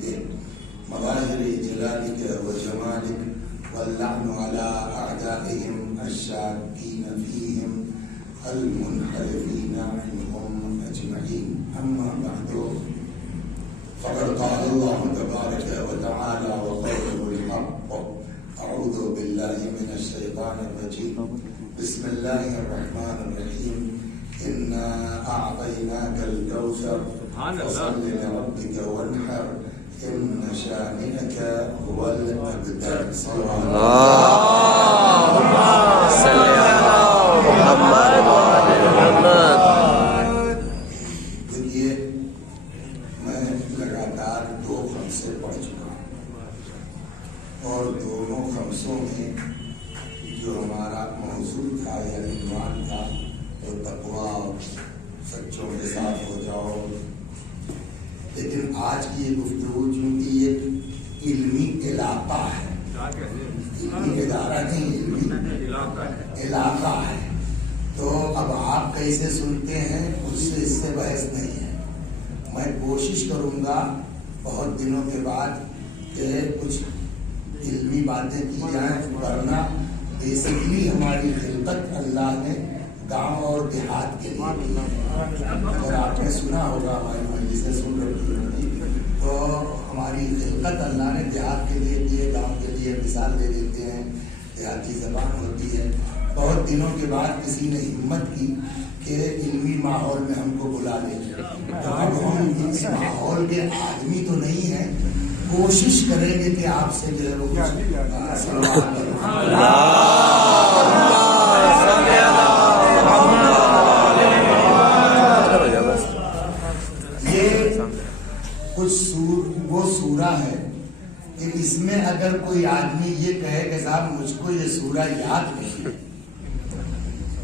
بمظاهر جلالك وجمالك واللعن على أعدائهم الشاكين فيهم المنحرفين عنهم أجمعين. أما بعد فقد قال الله تبارك وتعالى وقوله الحق: أعوذ بالله من الشيطان الرجيم. بسم الله الرحمن الرحيم. إنا أعطيناك الكوثر فصل لربك وانحر إن شانئك هو الأبتر. اللهم صل على محمد وعلى محمد. دیکھیے، میں لگاتار 2 خمسے پڑھ چکا ہوں اور دونوں خمسوں میں جو ہمارا موضوع تھا یا عنوان تھا وہ تقویٰ، سچوں کے ساتھ ہو جاؤ. لیکن آج کی یہ گفتگو چونکہ یہ علمی علاقہ ہے، علمی ادارہ نہیں، علمی علاقہ ہے، تو اب آپ کیسے سنتے ہیں اس سے بحث نہیں ہے. میں کوشش کروں گا بہت دنوں کے بعد کہ کچھ علمی باتیں کی جائیں، ورنہ بیسکلی ہماری خلقت اللہ نے گاؤں اور دیہات کے لیے. اگر آپ نے سنا ہوگا، ہماری مجلسیں سن رکھی ہوگی، تو ہماری خلقت اللہ نے دیہات کے لیے دی ہے، گاؤں کے لیے. مثال دے دیتے ہیں، دیہاتی زبان ہوتی ہے. بہت دنوں کے بعد کسی نے ہمت کی کہ علمی ماحول میں ہم کو بلا لیں. تو اب ہم اس ماحول کے آدمی تو نہیں ہیں، کوشش کریں گے کہ آپ سے جو ہے وہ وہ سورہ ہے کہ اس میں اگر کوئی آدمی یہ کہے کہ صاحب مجھ کو یہ سورہ یاد نہیں ہے،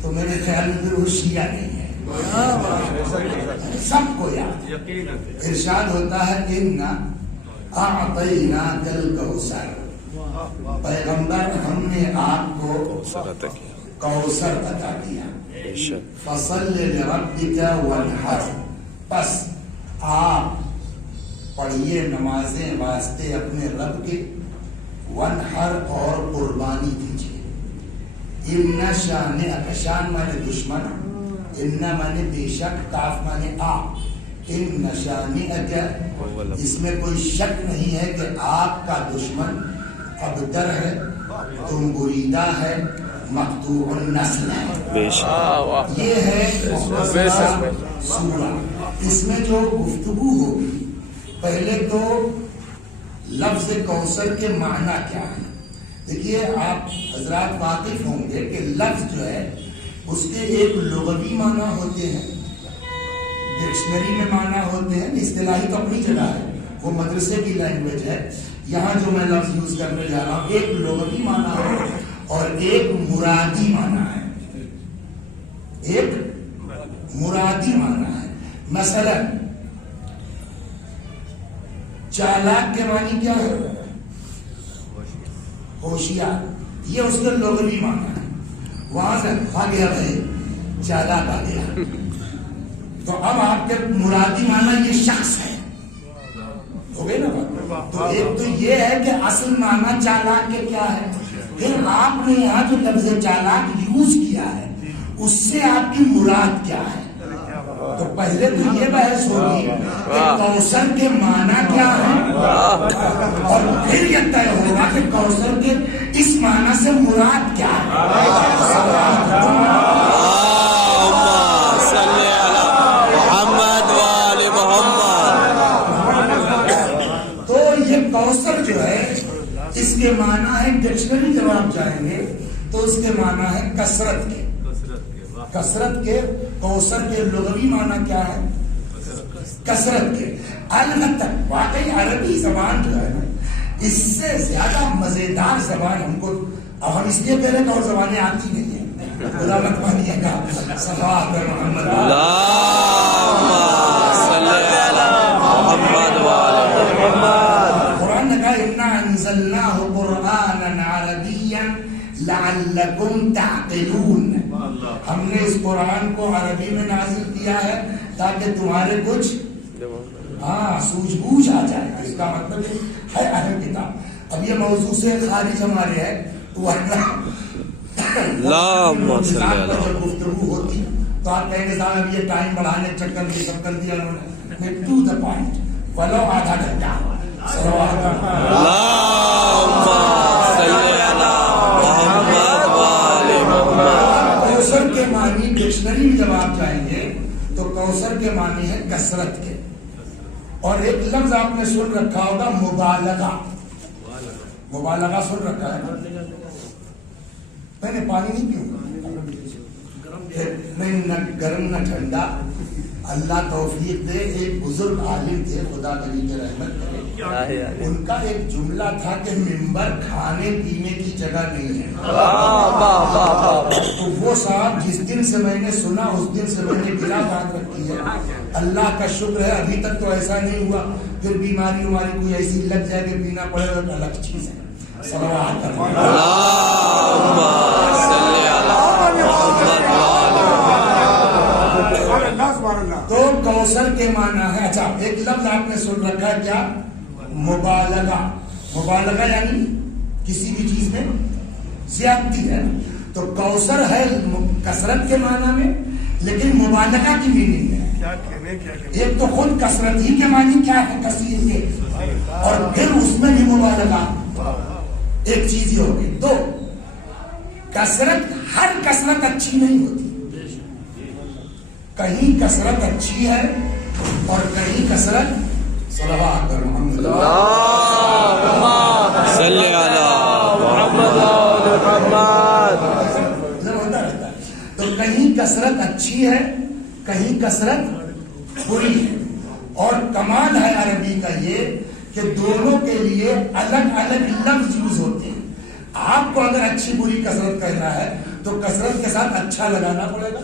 تو میرے خیال میں پھر وہ شیعہ نہیں ہے. سب کو یاد. ارشاد ہوتا ہے اِنَّا أَعْطَيْنَاكَ الْكَوْثَرَ، پیغمبر ہم نے آپ کو کوثر عطا کیا. فَصَلِّ لِرَبِّكَ وَانْحَرْ، پس آپ پڑھیے نمازیں واسطے اپنے رب کے، وانحر اور قربانی کیجیے. ان شانئک، شان مانے دشمن، ان مانے بے شک، کاف مانے آپ. ان شانئک، اس میں کوئی شک نہیں ہے کہ آپ کا دشمن ابتر ہے، تم بریدہ ہے، مقطوع النسل ہے. یہ ہے سورہ. اس میں جو گفتگو ہوگی، پہلے تو لفظ کوثر کے معنی کیا ہے. دیکھیے، آپ حضرات واقف ہوں گے کہ لفظ جو ہے اس کے ایک لغوی معنی ہوتے ہیں، ڈکشنری میں معنی ہوتے ہیں، اصطلاحی تو اپنی جگہ ہے، وہ مدرسے کی لینگویج ہے. یہاں جو میں لفظ یوز کرنے جا رہا ہوں ایک لغوی معنی ہے اور ایک مرادی معنی ہے. ایک مرادی معنی ہے. مثلا چالاک کے معنی کیا ہے؟ ہوشیار. یہ اس کے لغوی معنی ہے. وہاں سے آ گیا بھائی چالاک آ گیا. تو اب آپ کے مرادی معنی یہ شخص ہے، ہو گئے نا بات. تو ایک تو یہ ہے کہ اصل معنی چالاک کے کیا ہے، پھر آپ نے یہاں جو لفظ چالاک یوز کیا ہے اس سے آپ کی مراد کیا ہے. تو پہلے تو یہ بحث ہوگی کہ کوثر کے معنی کیا ہے، اور پھر یہ طے ہوگا کہ کوثر کے اس معنی سے مراد کیا ہے. تو یہ کوثر جو ہے اس کے معنی ہے، ڈکشنری جب آپ جائیں گے تو اس کے معنی ہے کثرت کے. کثرت کے کوثر کے لغوی معنی کیا ہے؟ کثرت کے. البتہ واقعی عربی زبان جو ہے نا، اس سے زیادہ مزیدار زبان ہم کو، اب ہم اس لیے کہہ رہے ہیں کہ اور زبانیں آتی نہیں ہیں، خدا مت مانیے گا. صلوات محمد قرآن نے کہا اِنَّا أَنزَلْنَاهُ قُرْآنًا عَرَبِيًّا لَعَلَّكُمْ تَعْقِلُونَ. ہم نے اس قرآن کو عربی میں نازل کیا ہے تاکہ تمہارے کچھ ہاں سوجھ بوجھ آ جائے، اس کا مطلب ہے اہم کتاب. اب یہ موضوع سے خارج ہمارے ہے ورنہ اللہم صلی اللہ جب گفتگو ہوتی تو آپ کہیں گے صاحب اب یہ ٹائم بڑھانے چکر میں سب کر دیا انہوں نے. ٹو دا پوائنٹ، ولو آدھا گھنٹہ. کوثر کے معنی ڈکشنری میں جب آپ جائیں گے تو کوثر کے معنی ہے کثرت کے. اور ایک لفظ آپ نے سن رکھا ہوگا مبالغہ. مبالغہ سن رکھا ہے؟ میں نے پانی نہیں پیوں نہیں، نہ گرم نہ ٹھنڈا. اللہ توفیق دے. ایک بزرگ عالم تھے، خدا نبی کی رحمت کرے، ان کا ایک جملہ تھا کہ ممبر کھانے پینے کی جگہ نہیں ہے. تو وہ صاحب جس دن سے میں نے سنا اس دن سے میں نے بلا بات رکھی ہے. اللہ کا شکر ہے ابھی تک تو ایسا نہیں ہوا. پھر بیماری ہماری کوئی ایسی لگ جائے کہ پینا پڑے تو الگ چیز ہے. صلوات تو کوثر کے معنی ہے. اچھا ایک لفظ آپ نے سن رکھا ہے کیا؟ مبالغہ. مبالغہ یعنی کسی بھی چیز میں زیادتی ہے. تو کوثر ہے کثرت کے معنی میں، لیکن مبالغہ کی میننگ ہے. ایک تو خود کثرت ہی کے معنی کیا ہے کثیر کے، اور پھر اس میں بھی مبالغہ ایک چیز ہی ہوگی. تو کثرت، ہر کثرت اچھی نہیں ہوتی. کہیں کثرت اچھی ہے اور کہیں کثرت صلوات محمد صلی علی محمد ہوتا رہتا ہے. تو کہیں کثرت اچھی ہے کہیں کثرت بری ہے. اور کمال ہے عربی کا یہ کہ دونوں کے لیے الگ الگ لفظ یوز ہوتے ہیں. آپ کو اگر اچھی بری کثرت کہنا ہے تو کثرت کے ساتھ اچھا لگانا پڑے گا،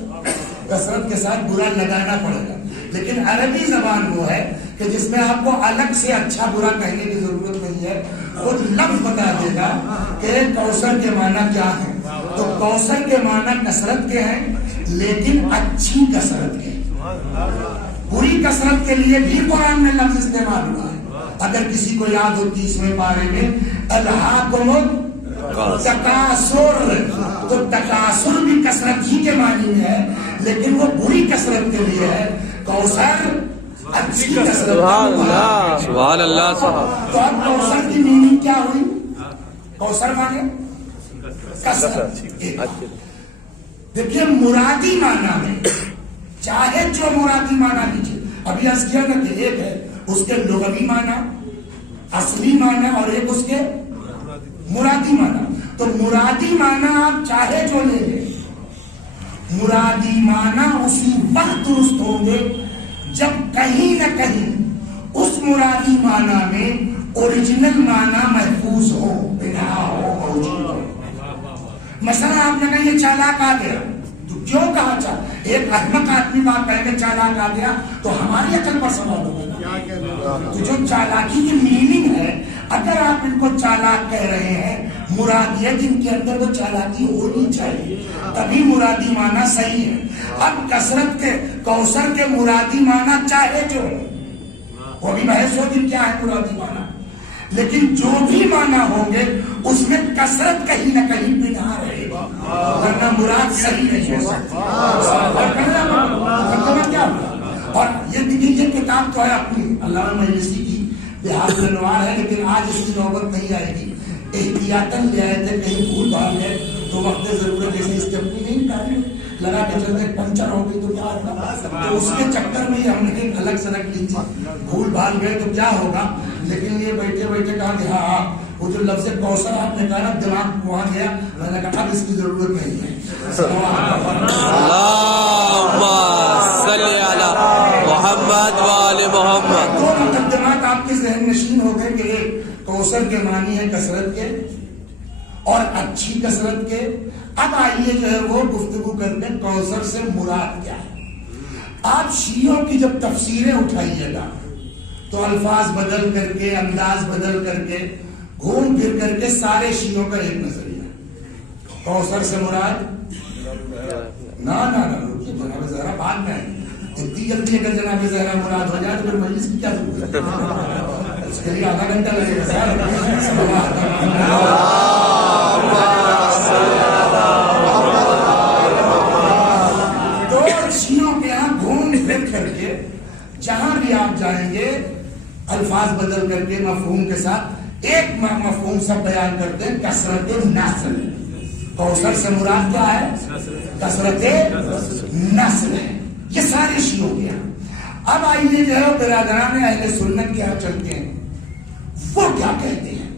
کثرت کے ساتھ برا لگانا پڑے گا. لیکن عربی زبان وہ ہے کہ جس میں آپ کو الگ سے اچھا برا کہنے کی ضرورت نہیں ہے، خود لفظ بتا دے گا کہ کوثر کے معنی کیا ہے. تو کوثر کے معنی کثرت کے ہیں لیکن اچھی کثرت کے. بری کثرت کے لیے بھی قرآن میں لفظ استعمال ہوا ہے. اگر کسی کو یاد ہو 30ویں پارے میں الہاکم تکاثر، تو تکاثر بھی کثرت ہی کے معنی میں ہے لیکن وہ بری کثرت کے لیے ہے. کوثر اچھی کثرت. سبحان اللہ صاحب. تو اب کوثر کی میننگ کیا ہوئی؟ کوثر مانے کثرت. دیکھیے مرادی معنی میں چاہے جو مرادی معنی لیجیے. ابھی عرض کیا نا کہ ایک ہے اس کے لغوی معنی، اصلی معنی، اور ایک اس کے مرادی معنی. تو مرادی معنی آپ چاہے جو لے لیں، مرادی معنی اسی وقت درست ہوں گے جب کہیں نہ کہیں اس مرادی معنی میں اوریجنل معنی محفوظ ہو، بنا ہو، موجود ہو. مثلا آپ نے کہا یہ چالاک آ گیا، تو کیوں کہا چالاک؟ ایک احمق آدمی بات کہہ کے چالاک آ گیا تو ہماری عقل پر سوال ہوگا. تو جو چالاکی کی میننگ ہے، اگر آپ ان کو چالاک کہہ رہے ہیں، مرادیت ان کے اندر وہ چالاکی ہونی چاہیے، تبھی مرادی معنی صحیح ہے. اب کثرت کے کوثر کے مرادی معنی چاہے جو وہ بھی بحث ہوگی کیا ہے مرادی معنی، لیکن جو بھی معنی ہوں گے اس میں کثرت کہیں نہ کہیں بنا رہے گا، ورنہ مراد صحیح نہیں ہو سکتی. کیا ہوگا؟ اور یہ دیکھیے کتاب تو ہے اپنی علامہ مجلسی کی بہار الانوار ہے، لیکن آج اس کی نوبت نہیں آئے گی. احتیاطاً لے آئے تھے، کہیں بھول بھال گئے تو وقت ضرورت جیسے اس کی اپنی نہیں نکالی، لگا کے چلتے پنچر ہو گئی تو کیا ہوگا. تو اس کے چکر میں ہم نے الگ سے رکھ لی تھی. بھول بھال گئے تو کیا ہوگا. لیکن یہ بیٹھے بیٹھے کہا کہ ہاں وہ جو لفظ کوثر آپ نے کہا نا دماغ وہاں گیا، میں نے کہا اب اس کی ضرورت نہیں ہے. اللہم صلی علی محمد وآل محمد. دو مقدمات آپ کے ذہن نشین ہو گئے کہ ایک کوثر کے معنی ہے کثرت کے اور اچھی کثرت کے. اب آئیے جو ہے وہ گفتگو کرتے ہیں کوثر سے مراد کیا ہے. آپ شیعوں کی جب تفسیریں اٹھائیے گا تو الفاظ بدل کر کے، انداز بدل کر کے، گھوم پھر کر کے سارے شیعوں کا ایک نظریہ کوثر سے مراد نہ رکیے جناب ذرا بعد میں اتنی جلدی اگر جناب زہرا مراد ہو جائے تو پھر مجلس کی کیا ضرورت ہے؟ اس کے لیے آدھا گھنٹہ لگے گا سر. تو شیعوں کے یہاں گھوم پھر کر کے جہاں بھی آپ جائیں گے الفاظ بدل کر کے مفہوم کے ساتھ ایک مفہوم سب بیان کرتے ہیں، کثرت نسل. کوثر سے مراد کیا ہے؟ کثرت نسل ہے. یہ سارے شیعوں کے یہاں. اب آئیے جو ہے برادران اہل سنت کے یہاں چلتے ہیں، وہ کیا کہتے ہیں.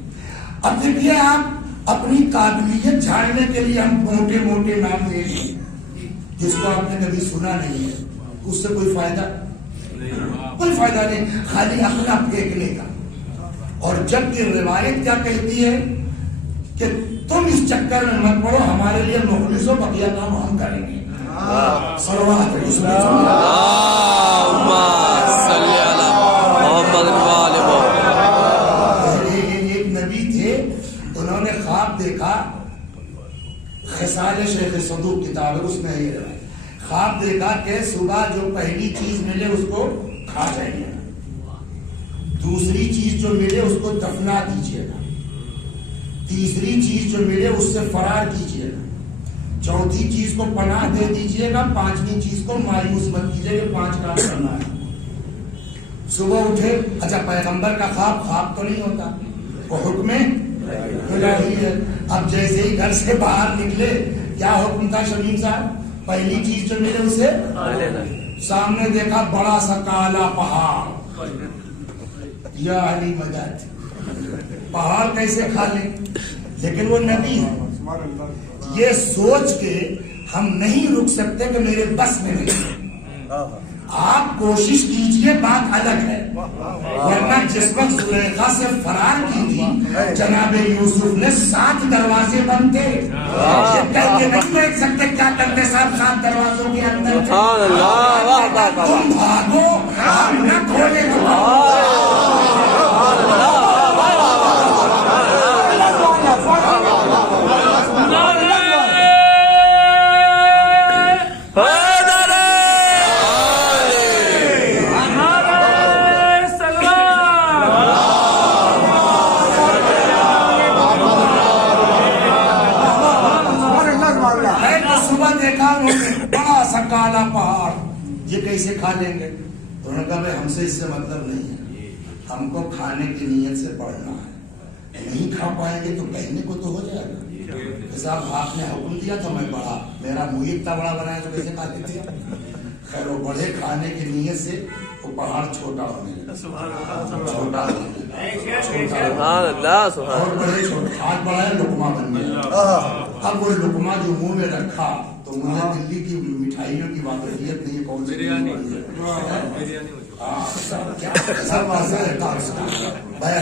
اب دیکھیے آپ اپنی قابلیت جھاڑنے کے لیے ہم موٹے موٹے نام دے دیں جس کو آپ نے کبھی سنا نہیں ہے، اس سے کوئی فائدہ نہیں، خالی اپنا پھینکنے کا. اور جب کہ روایت کیا کہتی ہے کہ تم اس چکر میں مت پڑو، ہمارے لیے مخلص ہو، بقیہ کام ہم کریں گے. صلوات ایک نبی تھے، انہوں نے خواب دیکھا، خصال شیخ صدوق کتاب ہے اس میں یہ خواب دیکھا کہ صبح جو پہلی چیز ملے اس کو کھا جائیے، دوسری چیز جو ملے اس کو دفنا دیجیے گا، تیسری چیز جو ملے اس سے فرار کیجیے گا، چوتھی چیز کو پناہ دے دیجیے گا، پانچویں چیز کو مایوس مت کیجیے گا. 5 کام کرنا ہے. صبح اٹھے، اچھا پیغمبر کا خواب تو نہیں ہوتا، وہ حکم الہی ہے. اب جیسے ہی گھر سے باہر نکلے کیا حکم تھا شمیم صاحب؟ پہلی چیز جو ملے اسے سامنے دیکھا بڑا سا کالا پہاڑ، یا علی مدد، پہاڑ کیسے کھا لیں؟ لیکن وہ نبی ہے، یہ سوچ کے ہم نہیں رک سکتے کہ میرے بس میں نہیں. آپ کوشش کیجئے، بات الگ ہے. ورنہ جس وقت زلیخا سے فرار کی تھی جناب یوسف نے 7 دروازے بند تھے. یہ کہہ کے نہیں دیکھ سکتے کیا کرتے صاحب 7 دروازوں کے اندر. تم بھاگو، ہم نہ کھولے تو بڑا سا کالا پہاڑ، یہ کیسے کھا لیں گے؟ انہوں نے کہا بھائی ہم سے اس سے مطلب نہیں ہے، ہم کو کھانے کی نیت سے پڑھنا ہے، نہیں کھا پائیں گے تو کہنے کو تو ہو جائے گا. صاحب آپ نے حکم دیا تو میں بڑا، میرا منہ اتنا بڑا بنایا تو کیسے کھا لیتے؟ خیر وہ بڑے کھانے کی نیت سے وہ پہاڑ چھوٹا ہونے لگا، چھوٹا اور بڑے چھوٹے، ہاتھ بڑھایا لقمہ بن گیا. اب وہ لقمہ جو منہ میں رکھا تو مجھے دلی کی مٹھائیوں کی واقعیت نہیں ہے، کون سی بریانی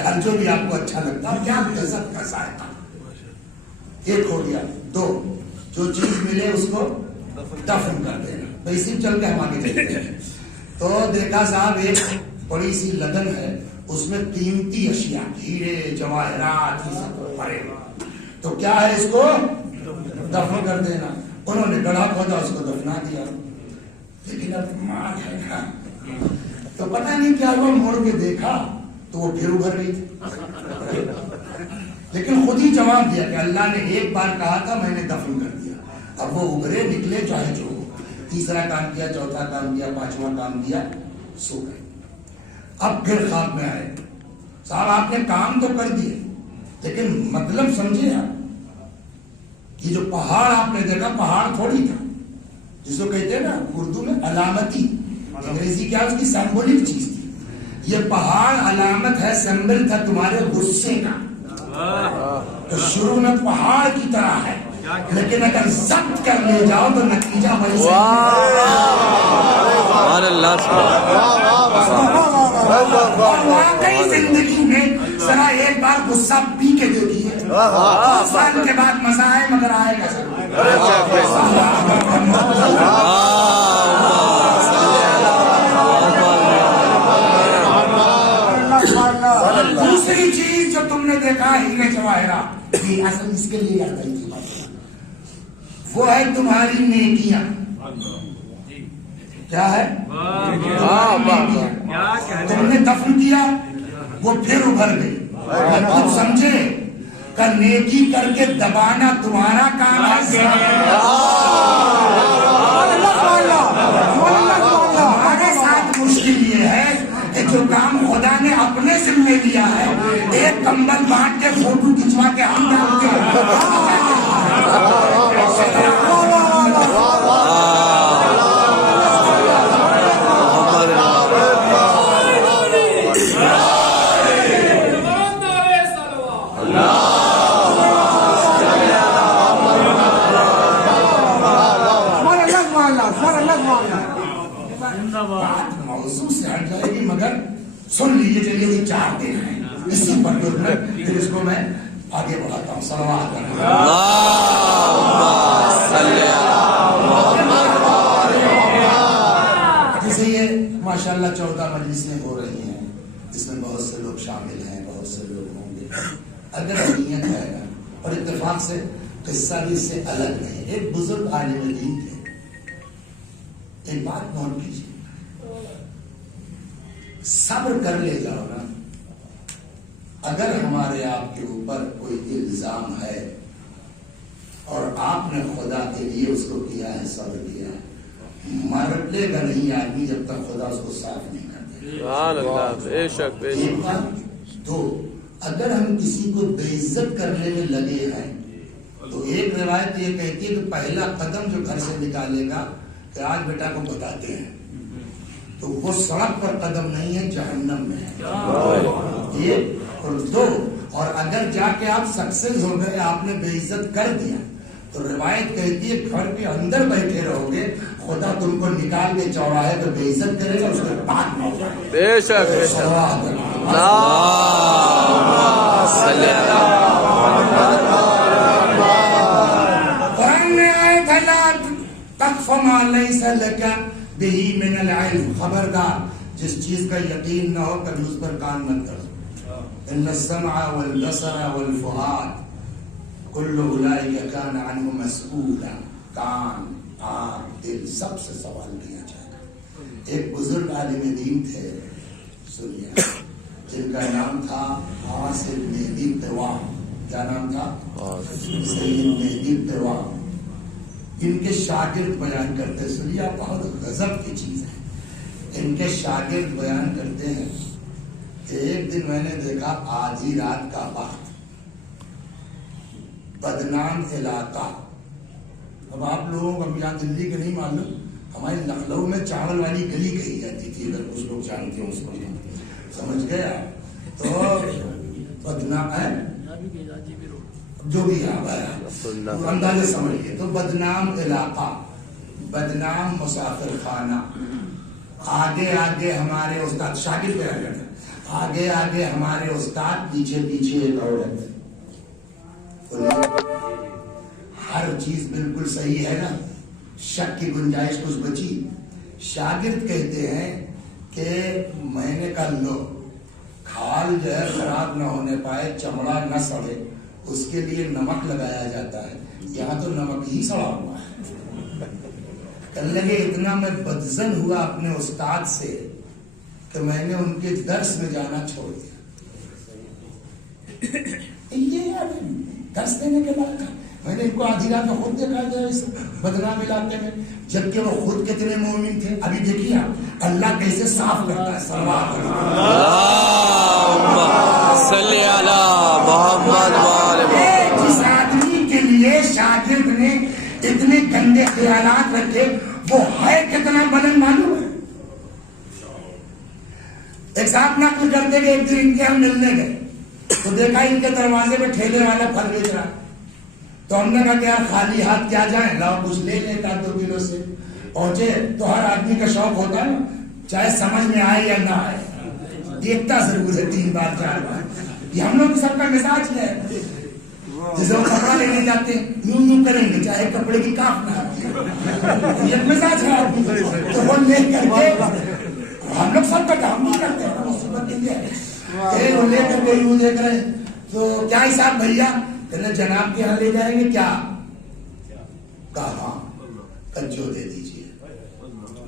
ہر جو بھی آپ کو اچھا لگتا ہے کیا لذت کا ذائقہ. ایک ہو گیا. 2 جو چیز ملے اس کو دفن کر دینا. پیسے چل کے ہم آگے چلتے ہیں. تو دیکھا صاحب ایک بڑی سی لگن ہے، اس میں قیمتی اشیاء، ہیرے جواہرات بڑے، تو کیا ہے اس کو دفن کر دینا. انہوں نے گڑھا کھودا، اس کو دفنا دیا. لیکن اب ماں ہے نا تو پتہ نہیں کیا ہوا، مڑ کے دیکھا تو وہ پھر ابھر رہی تھی. لیکن خود ہی جواب دیا کہ اللہ نے ایک بار کہا تھا، میں نے دفن کر دیا. اب وہ ابھرے نکلے چاہے جو ہو. تیسرا کام کیا، چوتھا کام کیا، 5واں کام کیا، سو گئے. اب پھر خواب میں آئے. صاحب آپ نے کام تو کر دیے لیکن مطلب سمجھے آپ؟ یہ جو پہاڑ آپ نے دیکھا پہاڑ تھوڑی تھا، جس کو کہتے ہیں نا اردو میں علامتی، انگریزی کیا اس کی سمبولک چیز تھی. یہ پہاڑ علامت ہے، سمبل تھا تمہارے غصے کا. تو شروع میں پہاڑ کی طرح ہے، لیکن اگر ضبط کر لے جاؤ تو نتیجہ ویسے واقعی زندگی میں ذرا ایک بار غصہ پی کے دیکھیے، سال کے بعد مزہ آئے مگر آئے گا ضرور. دوسری چیز جو تم نے دیکھا ہیرے جواہرات، یہ اصل اس کے لیے یاد آئی تھی، وہ ہے تمہاری نیکیاں. کیا ہے؟ واہ واہ واہ تم نے دفن کیا وہ پھر ابھر گئی. خود سمجھے کہ نیکی کر کے دبانا تمہارا کام ہے. ہمارے ساتھ مشکل یہ ہے کہ جو کام خدا نے اپنے ذمہ لیا ہے ایک کمبل بانٹ کے فوٹو کھنچوا کے ہم ڈالتے ہیں. موضوع سے ہٹ جائے گی مگر سن لیجیے. چلیے یہ 4 دن ہیں اسی پر پھر اس کو میں آگے بڑھاتا ہوں. صلوات جیسے یہ ماشاءاللہ 14 مجلسیں ہو رہی ہیں, اس میں بہت سے لوگ شامل ہیں, بہت سے لوگ ہوں گے. اگر نیت ہے نا اور اتفاق سے قصہ بھی اس سے الگ نہیں. ایک بزرگ عالم دین تھے, ایک بات نوٹ کیجیے, صبر کر لے جاؤ نا. اگر ہمارے آپ کے اوپر کوئی الزام ہے اور آپ نے خدا کے لیے اس کو کیا ہے, صبر کیا ہے, مرنے گا نہیں آدمی جب تک خدا اس کو صاف نہیں کرتے. سبحان اللہ. بے شک بے شک. 2, اگر ہم کسی کو بے عزت کرنے میں لگے ہیں تو ایک روایت یہ کہتی ہے کہ پہلا قدم جو گھر سے نکالے گا کہ آج بیٹا کو بتاتے ہیں, تو وہ سڑک پر قدم نہیں ہے, جہنم میں ہے. یہ اور 2, اور اگر جا کے آپ سکسیس ہو گئے, آپ نے بے عزت کر دیا, تو روایت کہتی ہے گھر کے اندر بیٹھے رہو گے, خدا تم کو نکال کے چوراہے پہ بے عزت کرے گا, اس کے بعد نہ ہوگا. بے شک بے شک. قرآن میں آئے تھا تقف ما لیس لک بہ من العلم, خبردار جس چیز کا یقین نہ ہو کبھی اس پر کان مت کرو. ان السمع والبصر والفؤاد کل اولئک کان عنہ مسئولا. کان, آنکھ, دل سب سے سوال کیا جائے گا. ایک بزرگ عالم دین تھے, سنیے, جن کا نام تھا حاصل مہدی قوام. کیا نام تھا؟ سید مہدی قوام. ان کے شاگرد بیان کرتے, سنیے آپ, بہت غضب کی چیز ہے. ان کے شاگرد بیان کرتے ہیں کہ ایک دن میں نے دیکھا آدھی رات کا وقت, بدنام علاقہ. اب آپ لوگوں کو یہاں دلی کے نہیں معلوم, ہمارے لکھنؤ میں چاول والی گلی کہی جاتی تھی, اگر کچھ لوگ جانتے ہیں اس کو, سمجھ گئے آپ. تو بدنام ہے جو بھی اندازے سمجھیے. تو بدنام علاقہ, بدنام مسافر خانہ, آگے آگے ہمارے استاد, شاگرد بیان کرتے ہیں, آگے آگے ہمارے استاد, پیچھے پیچھے ایک عورت. ہر چیز بالکل صحیح ہے نا, شک کی گنجائش کچھ بچی. شاگرد کہتے ہیں کہ میں نے کہا لو, کھال جو ہے خراب نہ ہونے پائے, چمڑا نہ سڑے, اس کے لیے نمک لگایا جاتا ہے. یہاں تو نمک ہی سڑا ہوا ہے. کہنے لگے اتنا میں بدظن ہوا اپنے استاد سے کہ میں نے ان کے درس میں جانا چھوڑ دیا. یہ درس دینے کے بعد میں نے ان کو آدھی رات میں خود دیکھا گیا اس بدنام علاقے میں, جبکہ وہ خود کتنے مومن تھے. ابھی دیکھیے آپ اللہ کیسے صاف کرتا ہے. صلوات صلی علی محمد وآل محمد. جس آدمی کے لیے شاگرد نے اتنے گندے خیالات رکھے, وہ ہے کتنا بلند معلوم ہے. ایک صاحب نقل کرتے کہ ایک دن ان کے ہم ملنے گئے تو دیکھا ان کے دروازے پہ ٹھیلے والا پھل بیچ رہا. تو ہم نے کہا کہ یار خالی ہاتھ کیا جائیں, لاؤ کچھ لے لیں 1-2 کلو سے. پہنچے تو ہر آدمی کا شوق ہوتا ہے نا, چاہے سمجھ میں آئے یا نہ آئے, دیکھتا ضرور ہے 3 بار 4 بار. یہ ہم لوگ سب کا مزاج ہے. جسے وہ کپڑا لینے جاتے ہیں یوں یوں کریں گے چاہے کپڑے کی کاف نہ آتی ہے, یہ مزاج ہے. تو وہ لے کر کے ہم لوگ سب کا کام نہیں کرتے ہیں, مصیبت ہے. وہ لے کر کے یوں دیکھ رہے ہیں, تو کیا حساب بھیا, کہنے جناب کے یہاں لے جائیں گے کیا, کہا ہاں, جو دے دیجیے.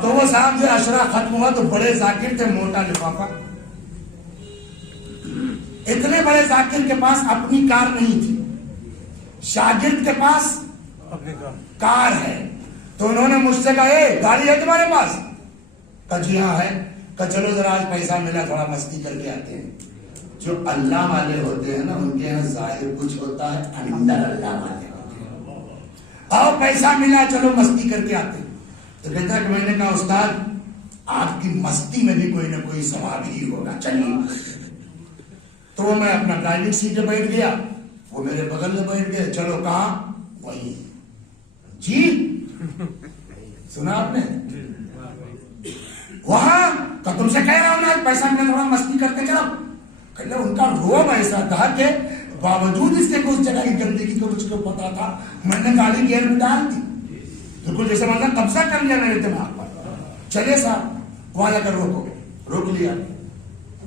تو وہ صاحب جو اشرا ختم ہوا تو بڑے ذاکر تھے، موٹا لفافہ، اتنے بڑے ذاکر کے پاس اپنی کار نہیں تھی، شاگرد کے پاس کار ہے، تو انہوں نے مجھ سے کہا اے گاڑی ہے تمہارے پاس؟ کہا جی ہاں ہے۔ کہا چلو ذرا آج پیسہ ملا تھوڑا مستی کر کے آتے ہیں۔ جو اللہ والے ہوتے ہیں نا ان کے یہاں ظاہر کچھ ہوتا ہے، اندر اللہ والے ہوتے ہیں۔ آؤ پیسہ ملا چلو مستی کر کے آتے ہیں۔ تو کہتا ہے کہ میں نے کہا استاد آپ کی مستی میں بھی کوئی نہ کوئی ثواب ہی ہوگا، چلیے۔ تو وہ میں اپنا ڈرائیونگ سیٹ پہ بیٹھ گیا، وہ میرے بغل میں بیٹھ گئے، چلو کہاں؟ وہیں۔ جی سنا آپ نے؟ وہاں کہ تم سے کہہ رہا ہوں نا پیسہ میں تھوڑا مستی کرتے چلو۔ کہ ان کا روب ایسا تھا کہ باوجود اس کے کہ اس جگہ کی گندگی کو مجھ کو پتا تھا، میں نے گاڑی گیئر میں ڈال دی، بالکل جیسے مطلب قبضہ کر لیا میرے دماغ پر۔ چلے صاحب وہاں جا کر روک لیا،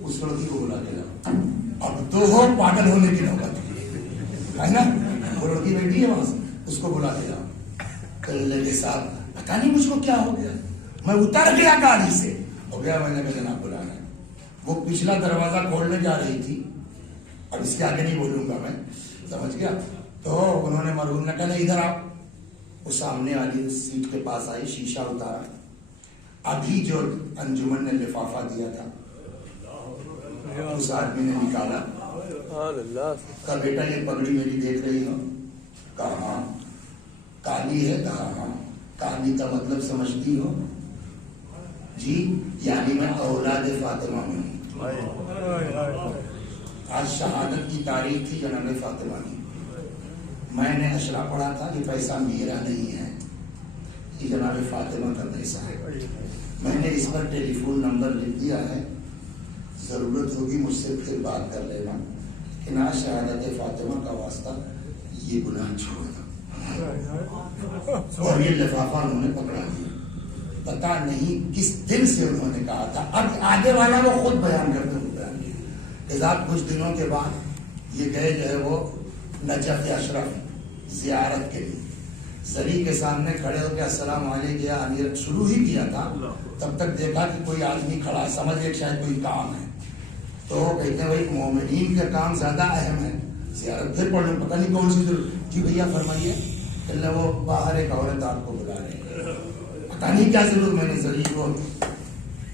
اس لڑکی کو بلا کے لاؤ، اب تو ہو پاگل ہونے کی نوبت ہے نا، وہ لڑکی بیٹھی ہے وہاں سے، اس کو بلا کے لاؤ۔ کہنے لگے صاحب پتا نہیں مجھ کو کیا ہو گیا، میں اتر گیا گاڑی سے، ہو گیا میں نے کہا جناب بلانا ہے۔ وہ پچھلا دروازہ کھولنے جا رہی تھی، اب اس کے آگے نہیں بولوں گا میں، سمجھ گیا؟ تو انہوں نے مرحوم نے کہا ادھر آؤ، وہ سامنے والی سیٹ کے پاس آئی، شیشہ اتارا، ابھی جو انجمن نے لفافہ دیا تھا اس آدمی نے نکالا، کہا بیٹا یہ پگڑی میری دیکھ رہی ہو؟ کہا ہاں۔ کالی ہے؟ کہا ہاں۔ کالی کا مطلب سمجھتی ہو؟ جی یعنی میں اولاد فاطمہ ہوں۔ آج شہادت کی تاریخ تھی جناب فاطمہ کی، میں نے اشرا پڑھا تھا کہ پیسہ میرا نہیں ہے، یہ جناب فاطمہ کا پیسہ ہے، میں نے اس پر ٹیلی فون نمبر لکھ دیا ہے، ضرورت ہوگی مجھ سے پھر بات کر لینا کہ نہ شہادت فاطمہ کا واسطہ یہ گناہ چھوڑ دو۔ اور یہ لفافہ انہوں نے پکڑا دیا، پتا نہیں کس دن سے انہوں نے کہا تھا، اب آگے والا وہ خود بیان کرتے ہوئے بیان کیا کہ کچھ دنوں کے بعد یہ گئے جو ہے وہ نجف اشرف زیارت کے لیے، زری کے سامنے کھڑے ہو کے السلام علیکم یا امیر شروع ہی کیا تھا، تب تک دیکھا کہ کوئی آدمی کھڑا ہے، سمجھ گئے شاید کوئی کام ہے، تو وہ کہتے ہیں بھائی مومنین کا کام زیادہ اہم ہے، زیارت پھر پڑھ لوں، پتہ نہیں کون سی ضرورت، جی بھیا فرمائیے، کہ وہ باہر ایک عورت آپ کو بلا رہے ہیں، پتہ نہیں کیا ضرورت، میں نے زری کو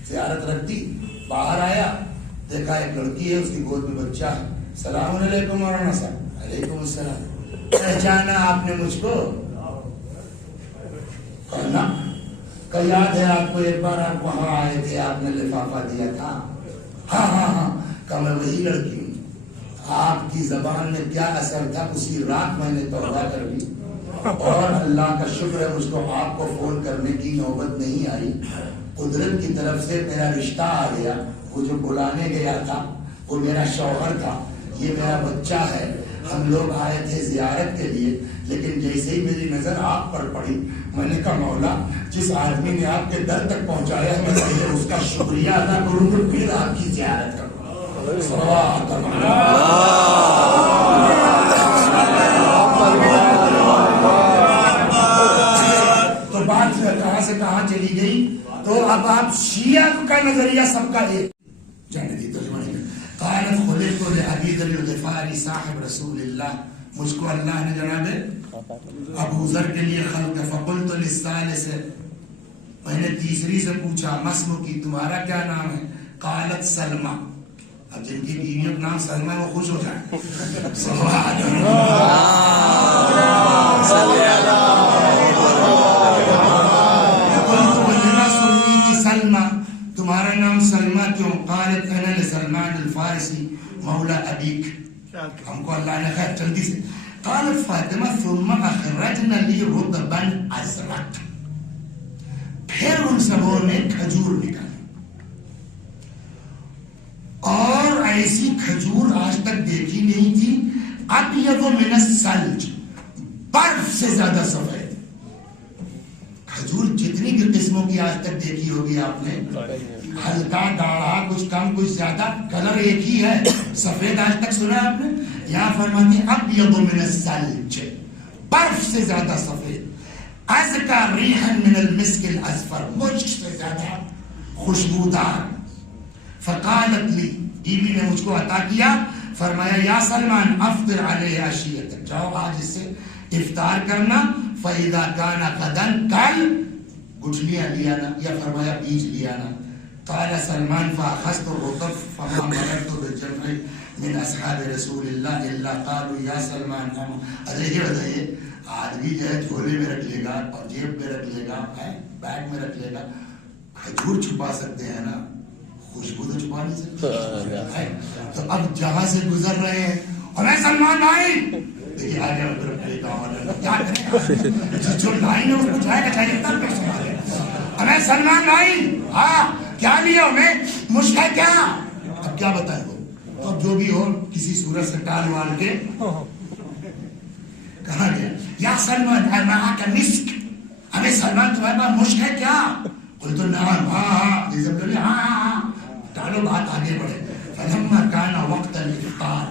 زیارت رکھ دی، باہر آیا دیکھا ایک لڑکی ہے، اس کی گود میں بچہ ہے، السلام علیکم مولانا صاحب۔ علیکم السلام، پہچانا آپ نے مجھ کو؟ کہنا کہ یاد ہے آپ کو ایک بار آپ وہاں آئے تھے، آپ نے لفافہ دیا تھا؟ ہاں ہاں ہاں، کہ میں وہی لڑکی ہوں، آپ کی زبان میں کیا اثر تھا، اسی رات میں نے توبہ کر لی، اور اللہ کا شکر ہے مجھ کو آپ کو فون کرنے کی نوبت نہیں آئی، قدرت کی طرف سے میرا رشتہ آ گیا، وہ جو بلانے گیا تھا وہ میرا شوہر تھا، یہ میرا بچہ ہے، ہم لوگ آئے تھے زیارت کے لیے، لیکن جیسے ہی میری نظر آپ پر پڑی میں نے کہا مولا جس آدمی نے آپ کے در تک پہنچایا میں پہلے اس کا شکریہ ادا کروں تو پھر آپ کی زیارت کروں۔ تو بات کہاں سے کہاں چلی گئی، تو اب آپ شیعہ کا نظریہ سب کا ایک جانے دی ترجمانی میں قالت خلقت لأبي ذر الغفاری صاحب رسول اللہ، مجھ کو اللہ نے جناب ابو ذر کے لیے خلق، فقلت للثالث، میں نے تیسری سے پوچھا مسمو کی، تمہارا کیا نام ہے؟ قالت سلمہ، اب جن کی بیویوں کا نام سلمہ وہ خوش ہو جائیں، سبحان اللہ، تمہارا نام سلمہ کیوں؟ قالت انا لسلمان الفارسی مولا ابیک، ہم کو اللہ نے خیر جلدی سے۔ قالت فاطمہ ثم اخرجنا لی رطبا ازرق، پھر ان سبوں نے کھجور نکالی، اور ایسی کھجور آج تک دیکھی نہیں تھی، ابیض من الثلج، برف سے زیادہ سفید۔ کھجور جتنی بھی قسموں کی آج تک دیکھی ہوگی آپ نے، ہلکا گاڑھا، کچھ کم کچھ زیادہ، کلر ایک ہی ہے، سفید آج تک سنا آپ نے، یہاں فرماتے ہیں ابیض من الثلج، برف سے زیادہ سفید، ازکا ریحا من المسک الازفر، مشک سے زیادہ خوشبودار. فقالت لی، بیوی نے مجھ کو عطا کیا، فرمایا یا سلمان افطر علیہ عشیتک، جاؤ آج اس سے افطار کرنا. فاذا کان غدا، کل گٹھلیاں لیا نا، یا فرمایا بیج لیا نا. قال سلمان فاخذت الرطب فما مررت بالجمع من اصحاب رسول اللہ الا قالوا یا سلمان. ارے یہ بتائیے آدمی جو ہے جھولے میں رکھ لے گا، جیب میں رکھ لے گا، بیگ میں رکھ لے گا، کھجور چھپا سکتے ہیں نا، خوشبو تو چھپا نہیں سکتے. تو اب جہاں سے گزر رہے ہیں اور اے سلمان بھائی دیکھیے آگے کیا کریں، جو لائن ہے اس کو جائے گا چاہیے تب پیش مارے. ارے سلمان بھائی ہاں کیا لیا میں مشک ہے کیا؟ اب کیا بتائیں وہ تو اب جو بھی ہو کسی صورت سے ٹال وال کے کہا گیا یا سلمان ماں کا مسک. ارے سلمان تمہارے پاس مشک ہے کیا؟ بول تو نعم، ہاں ہاں، یہ سب ہاں ہاں، ٹالو بات آگے بڑھے. فلما کان وقت الافطار،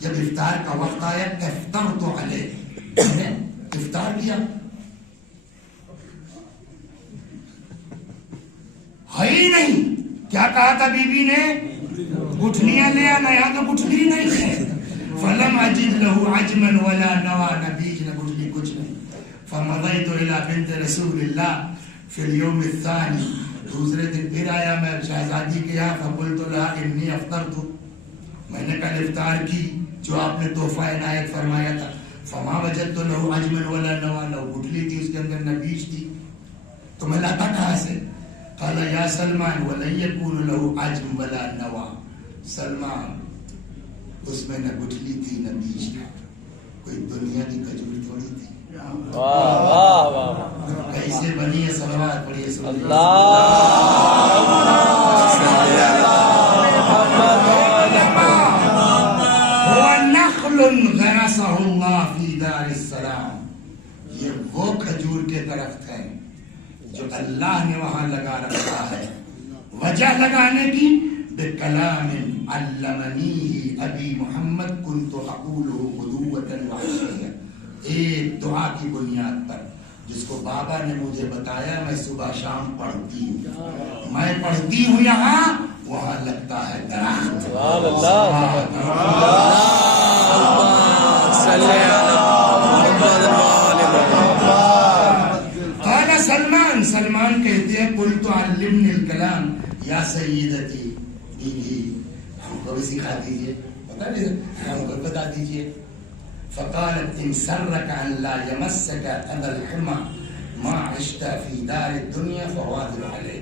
جب افطار کا وقت آیا افطرت علیہ، میں نے افطار کیا. ہے ہی نہیں، کیا کہا تھا بیوی نے؟ گٹھلیاں لے آنا، یہاں تو گٹھلی نہیں ہے. فلم اجد له عجما ولا نوا، نہ بیج نہ گٹھلی، کچھ نہیں. فمضيت الى بنت رسول اللہ فی اليوم الثانی، دوسرے دن پھر آیا میں شہزادی کے یہاں. فقلت لها انی افطرت، میں نے کل افطار کی جو آپ نے تحفہ عنایت فرمایا تھا. فما وجدت له عجما ولا نوا، نہ گٹھلی تھی اس کے اندر نہ بیج تھی، تو میں لاتا کہاں سے؟ قال یا سلمان ولن يكون له عجم ولا نوا، سلمان اس میں نہ گٹھلی تھی نہ بیج تھا، کوئی دنیا کی کھجور تھوڑی تھی. واہ واہ واہ، کیسے بنی ہے؟ صلوات پڑھیے نخل غرسہ اللہ فی دار السلام، یہ وہ کھجور کے درخت ہیں جو اللہ نے وہاں لگا رکھا ہے. وجہ لگانے کی بکلام علمنیہ ابی محمد کنت اقولہ غدوۃ وعشیہ، ایک دعا کی بنیاد پر جس کو بابا نے مجھے بتایا، میں صبح شام پڑھتی ہوں، میں پڑھتی ہوں یہاں، وہاں لگتا ہے درخت. قال سلمان، سلمان کہتے ہیں قلت علمنی الکلام یا سیدتی، بیوی ہم کو بھی سکھا دیجیے، بتا دیجیے ہم کو بتا دیجیے. فقالت ان سرك ان لا يمسك ابا الحمى ما عشت في دار الدنيا فواظب عليه.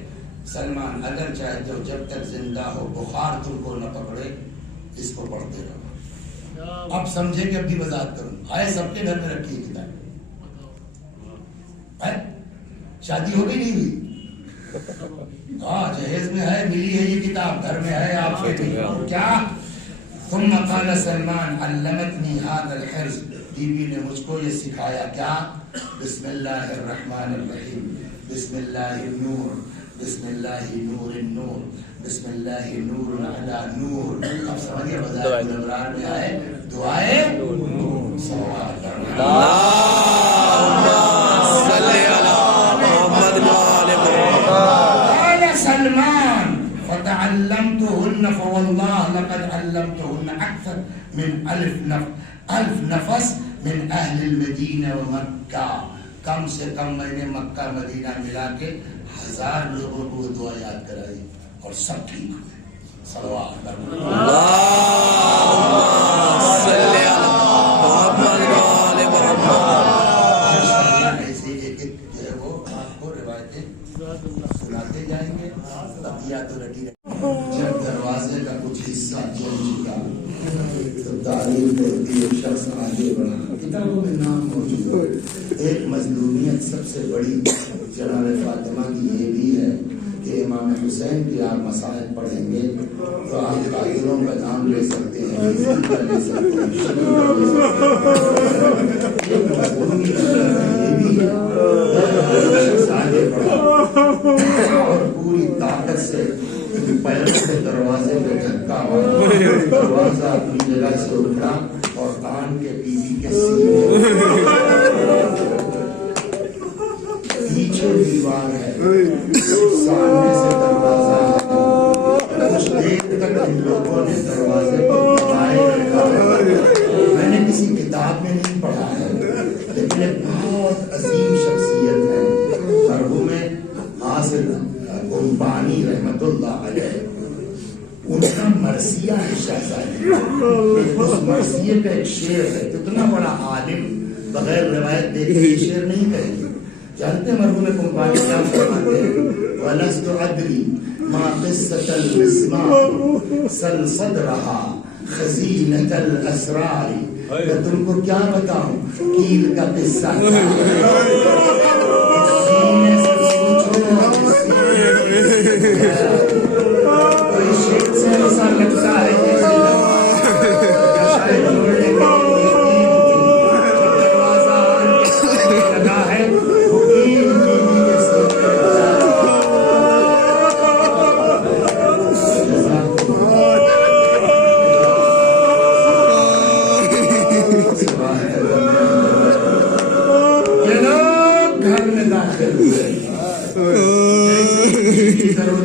سلمان اگر چاہتے ہو جب تک زندہ ہو بخار تم کو نہ پکڑے اس کو پڑھتے رہو. اب سمجھے کہ اب بھی وضاحت کروں، آئے سب کے گھر میں رکھی کتاب، شادی ہو گئی نہیں ہوئی؟ ہاں جہیز میں ہے، ملی ہے یہ کتاب، گھر میں ہے آپ کے کیا. ثم قال سلمان علمتنی هذا الحرز، بیوی نے مجھ کو یہ سکھایا کیا؟ بسم اللہ الرحمن الرحیم، بسم اللہ النور، بسم اللہ نور النور، بسم اللہ نور علی نور. اب سمجھئے بظاہر الابرار میں آئے دعائے نور. صلوات سلمان فتعلمتهن فوالله لقد علمتهن أكثر من ألف نفس من أهل المدينة ومكة. کم سے کم میں نے مکہ مدینہ ملا کے 1000 لوگوں کو دعا یاد کرائی اور سب ٹھیک ہوئے. صلوات ایسے ایک ایک جو ہے وہ آپ کو روایتیں سناتے جائیں گے. تو رٹی جب دروازے کا کچھ حصہ جل چکا تو تعلیم کرتی ایک شخص آگے بڑھا. کتابوں میں نام موجود ہے. ایک مظلومیت سب سے بڑی جناب فاطمہ کی یہ بھی ہے کہ امام حسین کی آپ مسائل پڑھیں گے تو آپ قاتلوں کا نام لے سکتے ہیں، لے سکتے ہیں. یہ بھی آگے بڑھا اور پوری طاقت سے پہلے سے دروازے پہ دھکا ہوا، دروازہ اپنی جگہ سے اٹھا اور کان کے بیوی کے سینے نہیں پڑھا ہے لیکن ایک بہت عظیم شخصیت ہے مرحوم حاصل قمبانی رحمت اللہ علیہ. ان کا مرثیہ ہے شہزادی. اس مرثیے کا ایک شعر ہے. اتنا بڑا عالم بغیر روایت دیکھے یہ شعر نہیں کہے گی. جانتے ہیں مرحوم قمبانی کیا فرماتے ہیں؟ وَلَسْتُ أَدْرِي مَا قِصَّةَ الْمِسْمَارِ سَلْ صَدْرَهَا خَزِينَةَ الْأَسْرَارِ. میں تم کو کیا بتاؤں کیل کا قصہ سینے سے سوچو کوئی شیخ سے ایسا لگتا ہے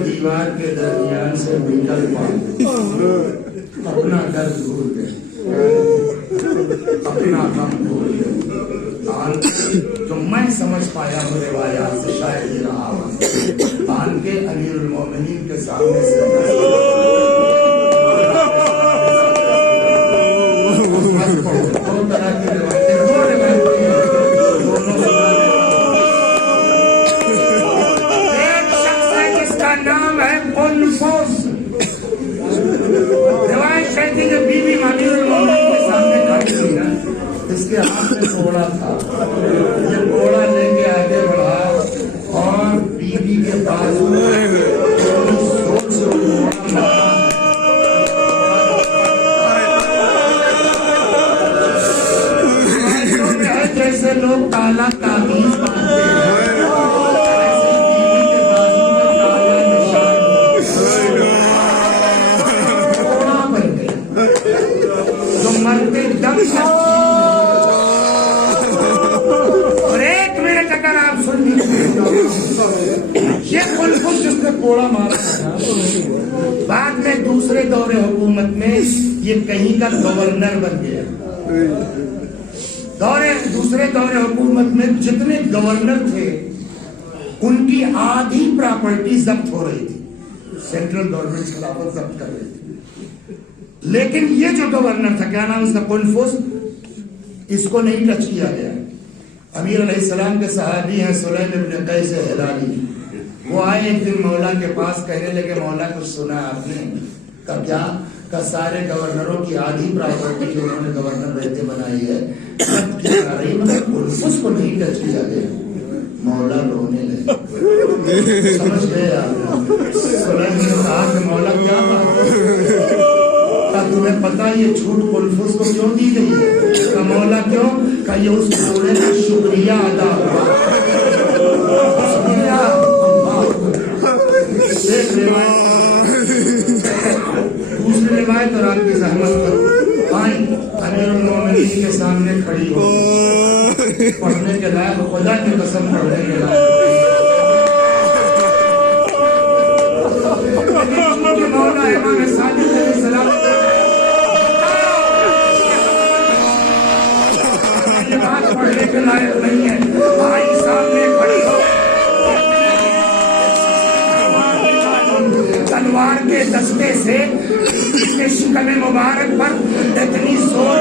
دیوار کے درمیان سے نکل پائے اپنا درد بھول گئے اپنا غم بھول گئے. جو میں سمجھ پایا ہوں روایات سے شاید یہ رہا ہوں تان کے امیر المومنین کے سامنے سے دو طرح کی روایتیں بی بی امیر المومنین کے سامنے کھڑی تھی نا اس کے ہاتھ میں گھوڑا تھا. یہ گھوڑا لے کے آگے بڑھا اور بی بی کے پاس جیسے لوگ تالا تعویذ باندھتے ہیں اور ایک منٹ اگر آپ سن یہ قلفز جس نے کوڑا مارا تھا بعد میں دوسرے دور حکومت میں یہ کہیں کا گورنر بن گیا. دوسرے دور حکومت میں جتنے گورنر تھے ان کی آدھی پراپرٹی ضبط ہو رہی تھی. سینٹرل گورنمنٹ خلافت ضبط کر رہی تھی لیکن یہ جو گورنر تھا کیا نام اس کا قلفز اس کو نہیں ٹچ کیا گیا. امیر علیہ السلام کے صحابی ہیں سلیم ابن قیس ہلالی. وہ آئے ایک دن مولا کے پاس کہنے لگے مولا کچھ سنا آپ نے؟ کہا کیا؟ کہ سارے گورنروں کی آدھی پراپرٹی جو انہوں نے گورنر رہتے بنائی ہے ضبط کی جا رہی مگر قلفز کو نہیں ٹچ کیا گیا. مولا رونے لگے. سمجھ گئے آپ؟ سلیم نے کہا کہ مولا کیا بات تمہیں پتا یہ چھوٹ قلفز کو کیوں دی گئی ہے؟ کہ مولا کیوں؟ کہ یہ اس پورے کا شکریہ ادا ہوا. ایک روایت دوسری روایت اور آپ کی زحمت پر آئیں امیر المومنین کے سامنے کھڑی ہو پڑھنے کے لائق خدا کی قسم پڑھنے کے لائق مولا امام صادق علیہ السلام پڑھنے کے لائق نہیں ہے. بھائی سامنے کھڑی ہو تلوار کے دستے سے اس کے شکم مبارک پر اتنی زور